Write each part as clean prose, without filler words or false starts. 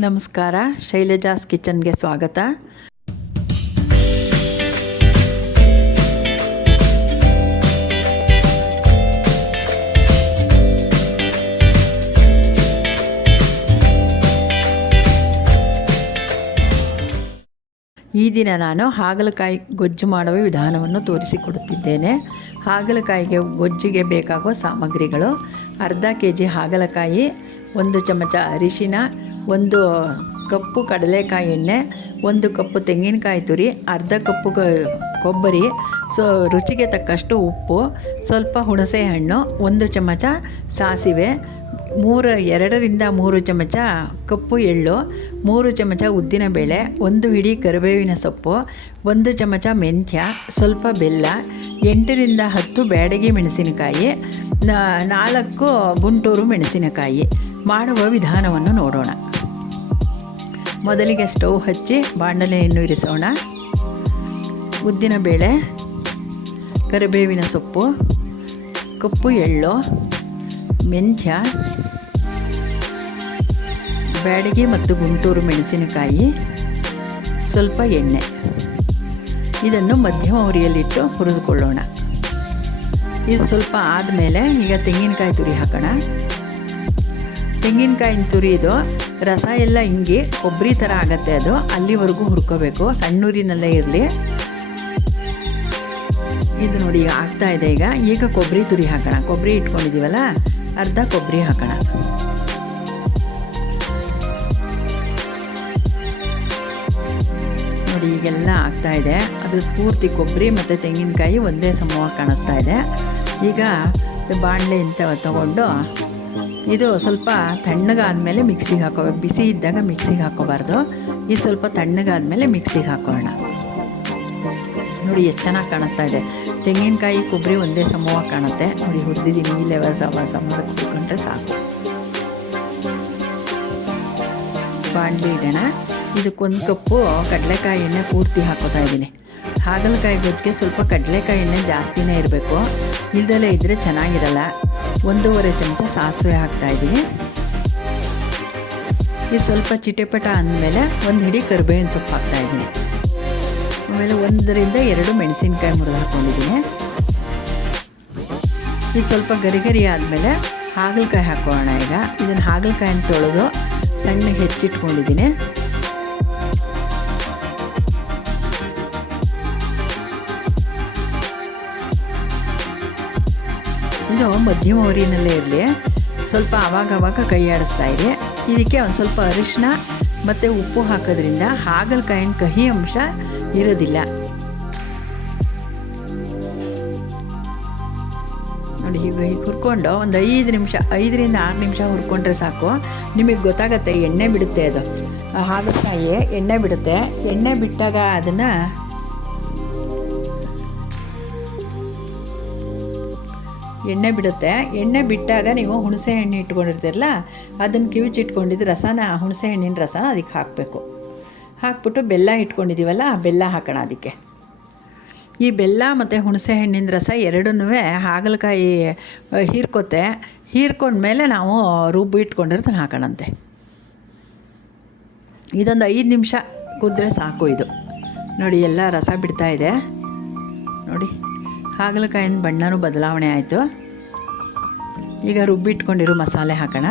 ನಮಸ್ಕಾರ, ಶೈಲಜಾಸ್ ಕಿಚನ್ಗೆ ಸ್ವಾಗತ. ಈ ದಿನ ನಾನು ಹಾಗಲಕಾಯಿ ಗೊಜ್ಜು ಮಾಡುವ ವಿಧಾನವನ್ನು ತೋರಿಸಿಕೊಡುತ್ತಿದ್ದೇನೆ. ಹಾಗಲಕಾಯಿಗೆ ಗೊಜ್ಜಿಗೆ ಬೇಕಾಗುವ ಸಾಮಗ್ರಿಗಳು: ಅರ್ಧ ಕೆಜಿ ಹಾಗಲಕಾಯಿ, 1 ಚಮಚ ಅರಿಶಿನ, 1 ಕಪ್ಪು ಕಡಲೆಕಾಯಿ ಎಣ್ಣೆ, 1 ಕಪ್ಪು ತೆಂಗಿನಕಾಯಿ ತುರಿ, ಅರ್ಧ ಕಪ್ಪು ಕೊಬ್ಬರಿ, ರುಚಿಗೆ ತಕ್ಕಷ್ಟು ಉಪ್ಪು, ಸ್ವಲ್ಪ ಹುಣಸೆ ಹಣ್ಣು, 1 ಚಮಚ ಸಾಸಿವೆ, 2ರಿಂದ 3 ಚಮಚ ಕಪ್ಪು ಎಳ್ಳು, 3 ಚಮಚ ಉದ್ದಿನಬೇಳೆ, 1 ಹಿಡಿ ಕರಿಬೇವಿನ ಸೊಪ್ಪು, 1 ಚಮಚ ಮೆಂತ್ಯ, ಸ್ವಲ್ಪ ಬೆಲ್ಲ, 8ರಿಂದ 10 ಬ್ಯಾಡಗಿ ಮೆಣಸಿನಕಾಯಿ, 4 ಗುಂಟೂರು ಮೆಣಸಿನಕಾಯಿ. ಮಾಡುವ ವಿಧಾನವನ್ನು ನೋಡೋಣ. ಮೊದಲಿಗೆ ಸ್ಟವ್ ಹಚ್ಚಿ ಬಾಣಲೆಯನ್ನು ಇರಿಸೋಣ. ಉದ್ದಿನಬೇಳೆ, ಕರಿಬೇವಿನ ಸೊಪ್ಪು, ಕಪ್ಪು ಎಳ್ಳು, ಮೆಂತ್ಯ, ಬ್ಯಾಡಗಿ ಮತ್ತು ಗುಂಟೂರು ಮೆಣಸಿನಕಾಯಿ, ಸ್ವಲ್ಪ ಎಣ್ಣೆ. ಇದನ್ನು ಮಧ್ಯಮ ಉರಿಯಲ್ಲಿಟ್ಟು ಹುರಿದುಕೊಳ್ಳೋಣ. ಇದು ಸ್ವಲ್ಪ ಆದಮೇಲೆ ಈಗ ತೆಂಗಿನಕಾಯಿ ತುರಿ ಹಾಕೋಣ. ತೆಂಗಿನಕಾಯಿನ ತುರಿದು ರಸ ಎಲ್ಲ ಹಿಂಗಿ ಕೊಬ್ಬರಿ ಥರ ಆಗುತ್ತೆ. ಅದು ಅಲ್ಲಿವರೆಗೂ ಹುರ್ಕೋಬೇಕು, ಸಣ್ಣೂರಿನಲ್ಲೇ ಇರಲಿ. ಇದು ನೋಡಿ ಈಗ ಆಗ್ತಾಯಿದೆ. ಈಗ ಕೊಬ್ಬರಿ ತುರಿ ಹಾಕೋಣ. ಕೊಬ್ಬರಿ ಇಟ್ಕೊಂಡಿದ್ದೀವಲ್ಲ, ಅರ್ಧ ಕೊಬ್ಬರಿ ಹಾಕೋಣ. ನೋಡಿ ಈಗೆಲ್ಲ ಆಗ್ತಾಯಿದೆ. ಅದು ಪೂರ್ತಿ ಕೊಬ್ಬರಿ ಮತ್ತು ತೆಂಗಿನಕಾಯಿ ಒಂದೇ ಸಮವಾಗಿ ಕಾಣಿಸ್ತಾ ಇದೆ. ಈಗ ಬಾಣಲೆ ಇಂಥ ತಗೊಂಡು ಇದು ಸ್ವಲ್ಪ ತಣ್ಣಗಾದ್ಮೇಲೆ ಮಿಕ್ಸಿಗೆ ಹಾಕೋಬೇಕು. ಬಿಸಿ ಇದ್ದಾಗ ಮಿಕ್ಸಿಗೆ ಹಾಕೋಬಾರ್ದು. ಇದು ಸ್ವಲ್ಪ ತಣ್ಣಗಾದ್ಮೇಲೆ ಮಿಕ್ಸಿಗೆ ಹಾಕೋಣ. ನೋಡಿ ಎಷ್ಟು ಚೆನ್ನಾಗಿ ಕಾಣಿಸ್ತಾ ಇದೆ. ತೆಂಗಿನಕಾಯಿ ಕೊಬ್ಬರಿ ಒಂದೇ ಸಮವಾಗಿ ಕಾಣುತ್ತೆ. ನೋಡಿ ಹುರಿದಿದ್ದೀನಿ. ಈ ಲೆವೆಲ್ ಸಮವಾಗಿ ಕುತ್ಕೊಂಡ್ರೆ ಸಾಕು. ಬಾಣಲಿ ಇಡೋಣ. ಇದಕ್ಕೊಂದು ಕಪ್ಪು ಕಡಲೆಕಾಯಿ ಎಣ್ಣೆ ಪೂರ್ತಿ ಹಾಕೋತಾ ಇದ್ದೀನಿ. ಹಾಗಲಕಾಯಿ ಗೊಜ್ಜಿಗೆ ಸ್ವಲ್ಪ ಕಡಲೆಕಾಯಿ ಎಣ್ಣೆ ಜಾಸ್ತಿನೇ ಇರಬೇಕು, ಇಲ್ದಲೇ ಇದ್ದರೆ ಚೆನ್ನಾಗಿರಲ್ಲ. 1.5 ಚಮಚ ಸಾಸಿವೆ ಹಾಕ್ತಾಯಿದ್ದೀನಿ. ಇದು ಸ್ವಲ್ಪ ಚಿಟೆಪಟ ಅಂದಮೇಲೆ 1 ಹಿಡಿ ಕರಿಬೇವಿನ ಸೊಪ್ಪು ಹಾಕ್ತಾಯಿದ್ದೀನಿ. ಆಮೇಲೆ 1ರಿಂದ 2 ಮೆಣಸಿನ್ಕಾಯಿ ಮುರಿದು ಹಾಕ್ಕೊಂಡಿದ್ದೀನಿ. ಇದು ಸ್ವಲ್ಪ ಗರಿ ಆದಮೇಲೆ ಹಾಗಲಕಾಯಿ ಹಾಕೋಣ. ಈಗ ಇದನ್ನು ಹಾಗಲಕಾಯಿನ ತೊಳೆದು ಸಣ್ಣಗೆ ಹೆಚ್ಚಿಟ್ಕೊಂಡಿದ್ದೀನಿ. ಇದು ಮಧ್ಯಮ ಉರಿನಲ್ಲೇ ಇರಲಿ. ಸ್ವಲ್ಪ ಆವಾಗ ಕೈ ಆಡಿಸ್ತಾ ಇರಿ. ಇದಕ್ಕೆ ಒಂದು ಸ್ವಲ್ಪ ಅರಿಶಿನ ಮತ್ತು ಉಪ್ಪು ಹಾಕೋದ್ರಿಂದ ಹಾಗಲಕಾಯಿನ ಕಹಿ ಅಂಶ ಇರೋದಿಲ್ಲ. ನೋಡಿ ಹೀಗೆ ಹುರ್ಕೊಂಡು ಒಂದು 5ರಿಂದ 6 ನಿಮಿಷ ಹುರ್ಕೊಂಡ್ರೆ ಸಾಕು. ನಿಮಗೆ ಗೊತ್ತಾಗುತ್ತೆ, ಎಣ್ಣೆ ಬಿಡುತ್ತೆ. ಅದು ಹಾಗಲಕಾಯಿ ಎಣ್ಣೆ ಬಿಡುತ್ತೆ. ಎಣ್ಣೆ ಬಿಟ್ಟಾಗ ಎಣ್ಣೆ ಬಿಟ್ಟಾಗ ನೀವು ಹುಣಸೆ ಹಣ್ಣು ಇಟ್ಕೊಂಡಿರ್ತೀರಲ್ಲ, ಅದನ್ನು ಕಿವುಚಿಟ್ಕೊಂಡಿದ್ದು ಹುಣಸೆ ಹಣ್ಣಿನ ರಸ ಅದಕ್ಕೆ ಹಾಕಬೇಕು. ಹಾಕ್ಬಿಟ್ಟು ಬೆಲ್ಲ ಇಟ್ಕೊಂಡಿದ್ದೀವಲ್ಲ, ಬೆಲ್ಲ ಹಾಕೋಣ ಅದಕ್ಕೆ. ಈ ಬೆಲ್ಲ ಮತ್ತು ಹುಣಸೆ ಹಣ್ಣಿನ ರಸ ಎರಡನ್ನೂ ಹಾಗಲಕಾಯಿ ಹೀರ್ಕೊಂಡ್ಮೇಲೆ ನಾವು ಇಟ್ಕೊಂಡಿರೋದನ್ನು ಹಾಕೋಣಂತೆ. ಇದೊಂದು 5 ನಿಮಿಷ ಕುದ್ರೆ ಸಾಕು. ಇದು ನೋಡಿ ಎಲ್ಲ ರಸ ಬಿಡ್ತಾಯಿದೆ. ನೋಡಿ ಹಾಗಲಕಾಯಿನ ಬಣ್ಣನೂ ಬದಲಾವಣೆ ಆಯಿತು. ಈಗ ರುಬ್ಬಿಟ್ಕೊಂಡಿರೋ ಮಸಾಲೆ ಹಾಕೋಣ.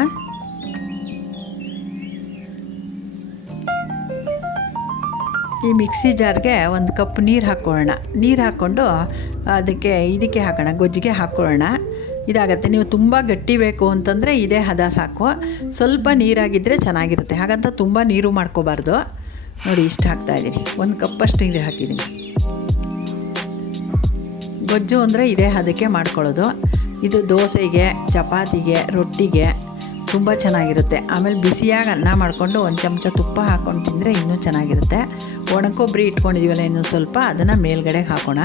ಈ ಮಿಕ್ಸಿ ಜಾರ್ಗೆ 1 ಕಪ್ ನೀರು ಹಾಕ್ಕೊಳ್ಳೋಣ. ನೀರು ಹಾಕ್ಕೊಂಡು ಇದಕ್ಕೆ ಹಾಕೋಣ, ಗೊಜ್ಜಿಗೆ ಹಾಕ್ಕೊಳ್ಳೋಣ. ಇದಾಗತ್ತೆ. ನೀವು ತುಂಬ ಗಟ್ಟಿ ಬೇಕು ಅಂತಂದರೆ ಇದೇ ಹದ ಸಾಕು. ಸ್ವಲ್ಪ ನೀರಾಗಿದ್ದರೆ ಚೆನ್ನಾಗಿರುತ್ತೆ. ಹಾಗಂತ ತುಂಬ ನೀರು ಮಾಡ್ಕೋಬಾರ್ದು. ನೋಡಿ ಇಷ್ಟು ಹಾಕ್ತಾಯಿದ್ದೀನಿ. 1 ಕಪ್ಪಷ್ಟು ನೀರು ಹಾಕಿದ್ದೀನಿ. ಗೊಜ್ಜು ಅಂದರೆ ಇದೇ ಹದಕ್ಕೆ ಮಾಡ್ಕೊಳ್ಳೋದು. ಇದು ದೋಸೆಗೆ, ಚಪಾತಿಗೆ, ರೊಟ್ಟಿಗೆ ತುಂಬ ಚೆನ್ನಾಗಿರುತ್ತೆ. ಆಮೇಲೆ ಬಿಸಿಯಾಗಿ ಅನ್ನ ಮಾಡಿಕೊಂಡು 1 ಚಮಚ ತುಪ್ಪ ಹಾಕ್ಕೊಂಡು ತಿಂದರೆ ಇನ್ನೂ ಚೆನ್ನಾಗಿರುತ್ತೆ. ಒಣಕೊಬ್ಬರಿ ಇಟ್ಕೊಂಡಿದ್ದೀವಲ್ಲ ಇನ್ನೂ ಸ್ವಲ್ಪ, ಅದನ್ನು ಮೇಲ್ಗಡೆಗೆ ಹಾಕೋಣ.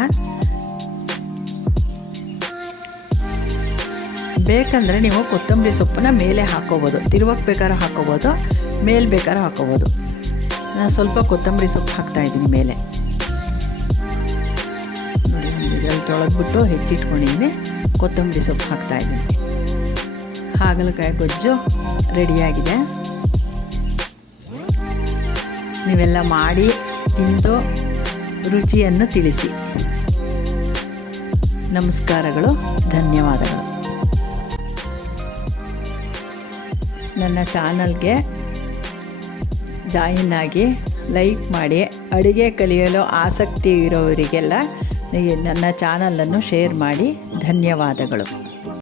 ಬೇಕಂದರೆ ನೀವು ಕೊತ್ತಂಬರಿ ಸೊಪ್ಪನ್ನ ಮೇಲೆ ಹಾಕ್ಕೋಬೋದು. ತಿರುವಕ್ಕೆ ಬೇಕಾದ್ರೂ ಹಾಕ್ಕೋಬೋದು, ಮೇಲೆ ಬೇಕಾದ್ರೂ ಹಾಕ್ಕೋಬೋದು. ನಾನು ಸ್ವಲ್ಪ ಕೊತ್ತಂಬರಿ ಸೊಪ್ಪು ಹಾಕ್ತಾಯಿದ್ದೀನಿ ಮೇಲೆ. ನೋಡಿ ಇದರಲ್ಲಿ ತೊಳೆದ್ಬಿಟ್ಟು ಹೆಚ್ಚಿಟ್ಕೊಂಡಿದ್ದೀನಿ. ಕೊತ್ತಂಬರಿ ಸೊಪ್ಪು ಹಾಕ್ತಾಯಿದ್ದೀನಿ. ಹಾಗಲಕಾಯಿ ಗೊಜ್ಜು ರೆಡಿಯಾಗಿದೆ. ನೀವೆಲ್ಲ ಮಾಡಿ ತಿಂದು ರುಚಿಯನ್ನು ತಿಳಿಸಿ. ನಮಸ್ಕಾರಗಳು, ಧನ್ಯವಾದಗಳು. ನನ್ನ ಚಾನಲ್ಗೆ ಜಾಯಿನ್ ಆಗಿ ಲೈಕ್ ಮಾಡಿ. ಅಡುಗೆ ಕಲಿಯಲು ಆಸಕ್ತಿ ಇರೋವರಿಗೆಲ್ಲ ನನ್ನ ಚಾನಲನ್ನು ಶೇರ್ ಮಾಡಿ. ಧನ್ಯವಾದಗಳು.